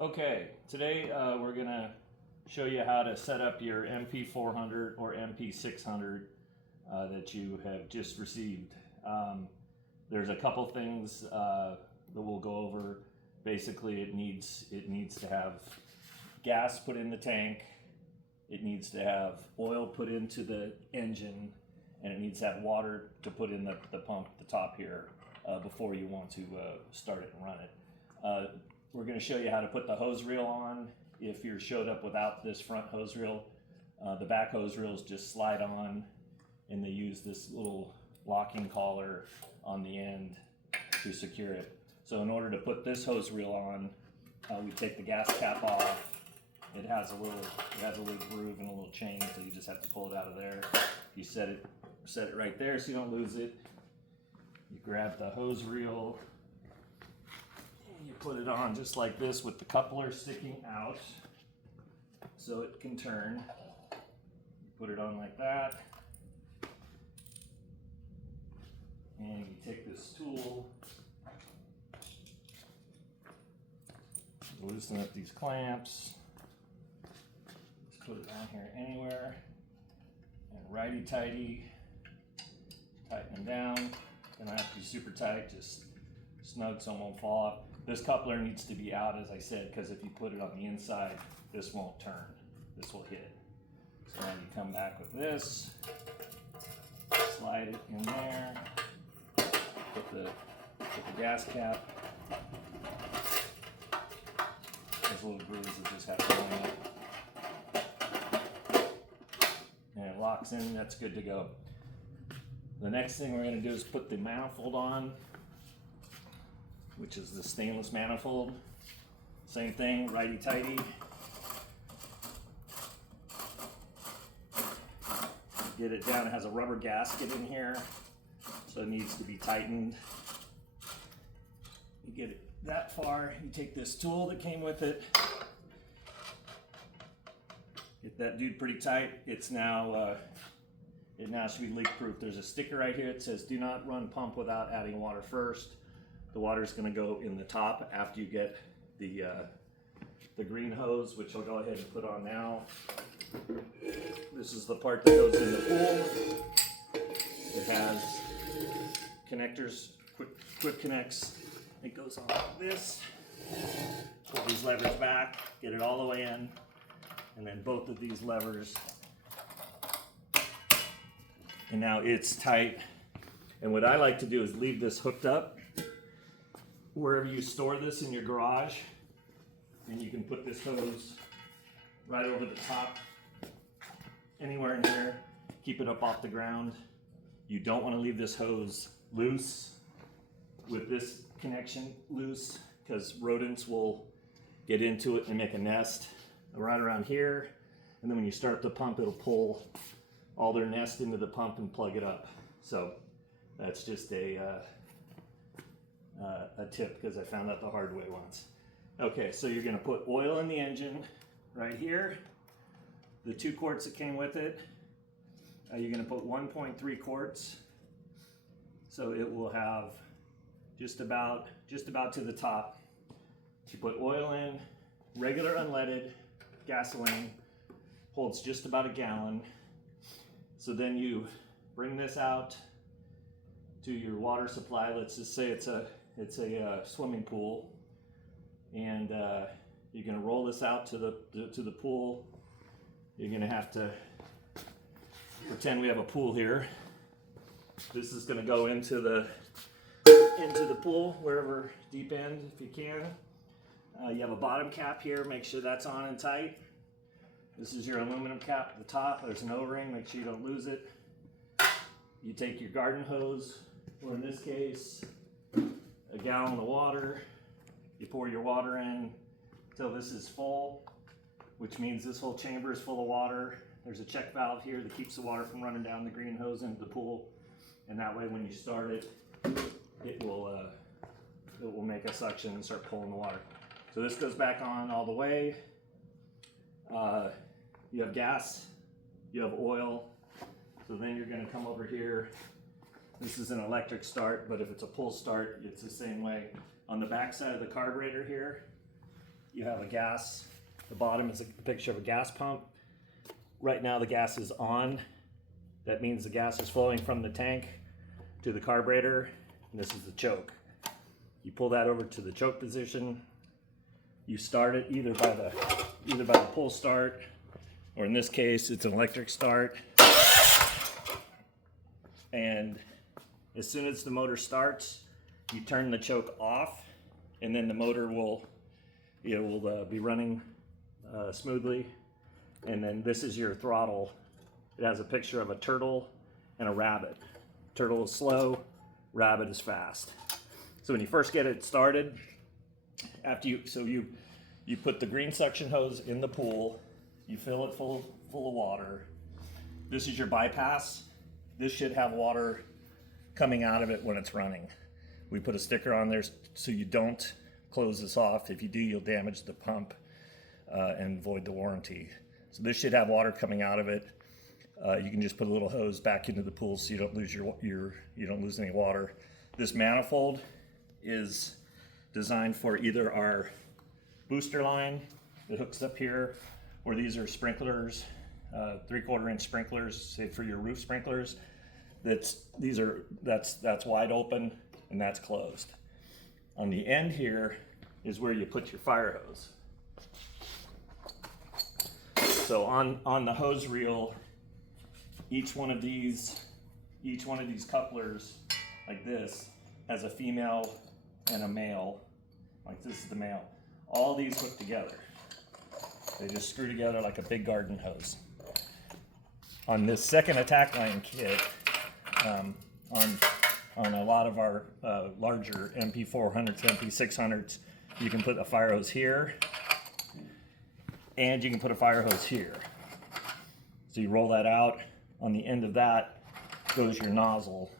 Okay, today we're going to show you how to set up your MP400 or MP600 that you have just received. There's a couple things that we'll go over. Basically, it needs to have gas put in the tank, it needs to have oil put into the engine, and it needs to have water to put in the pump at the top here before you want to start it and run it. We're going to show you how to put the hose reel on. If you're showed up without this front hose reel, the back hose reels just slide on, and they use this little locking collar on the end to secure it. So in order to put this hose reel on, we take the gas cap off. It has a little groove and a little chain, so you just have to pull it out of there. You set it right there so you don't lose it. You grab the hose reel. You put it on just like this with the coupler sticking out so it can turn. You put it on like that. And you take this tool, loosen up these clamps, just put it down here anywhere, and righty-tighty, tighten them down. They don't have to be super tight, just snug so it won't fall off. This coupler needs to be out, as I said, because if you put it on the inside, this won't turn. This will hit. So now you come back with this, slide it in there, put the gas cap. Those little grooves that just have to line up. And it locks in, that's good to go. The next thing we're going to do is put the manifold on, which is the stainless manifold. Same thing, righty-tighty. Get it down, it has a rubber gasket in here, so it needs to be tightened. You get it that far, you take this tool that came with it, get that dude pretty tight. It's now, it now should be leak proof. There's a sticker right here that says do not run pump without adding water first. The water is going to go in the top after you get the green hose, which I'll go ahead and put on now. This is the part that goes in the pool. It has connectors, quick connects. It goes on like this. Pull these levers back, get it all the way in, and then both of these levers. And now it's tight. And what I like to do is leave this hooked up wherever you store this in your garage, and you can put this hose right over the top, anywhere in here. Keep it up off the ground. You don't want to leave this hose loose with this connection loose, because rodents will get into it and make a nest right around here, and then when you start the pump, it'll pull all their nest into the pump and plug it up. So that's just a tip, because I found out the hard way once. Okay, so you're going to put oil in the engine right here. The 2 quarts that came with it, you're going to put 1.3 quarts, so it will have just about to the top. You put oil in, regular unleaded gasoline, holds just about a gallon. So then you bring this out to your water supply. Let's just say it's a swimming pool, and you're going to roll this out to the pool. You're going to have to pretend we have a pool here. This is going to go into the pool, wherever deep end, if you can. You have a bottom cap here. Make sure that's on and tight. This is your aluminum cap at the top. There's an O-ring. Make sure you don't lose it. You take your garden hose, or in this case, a gallon of water. You pour your water in until this is full, which means this whole chamber is full of water. There's a check valve here that keeps the water from running down the green hose into the pool, and that way when you start it, it will make a suction and start pulling the water. So this goes back on all the way. You have gas, you have oil, so then you're going to come over here. This is an electric start, but if it's a pull start, it's the same way. On the back side of the carburetor here, you have a gas. The bottom is a picture of a gas pump. Right now the gas is on. That means the gas is flowing from the tank to the carburetor, and this is the choke. You pull that over to the choke position. You start it either by the pull start, or in this case it's an electric start. And as soon as the motor starts, you turn the choke off, and then the motor will be running smoothly. And then this is your throttle. It has a picture of a turtle and a rabbit. Turtle is slow, rabbit is fast. So when you first get it started, you put the green suction hose in the pool, you fill it full of water. This is your bypass. This should have water coming out of it when it's running. We put a sticker on there so you don't close this off. If you do, you'll damage the pump and void the warranty. So this should have water coming out of it. You can just put a little hose back into the pool so you don't lose you don't lose any water. This manifold is designed for either our booster line that hooks up here, or these are sprinklers, 3/4 inch sprinklers, say for your roof sprinklers. That's wide open and that's closed. On the end here is where you put your fire hose. So on the hose reel, each one of these couplers like this has a female and a male. Like this is the male. All these hook together. They just screw together like a big garden hose. On this second attack line kit, on a lot of our larger MP400s, MP600s, you can put a fire hose here, and you can put a fire hose here. So you roll that out. On the end of that goes your nozzle.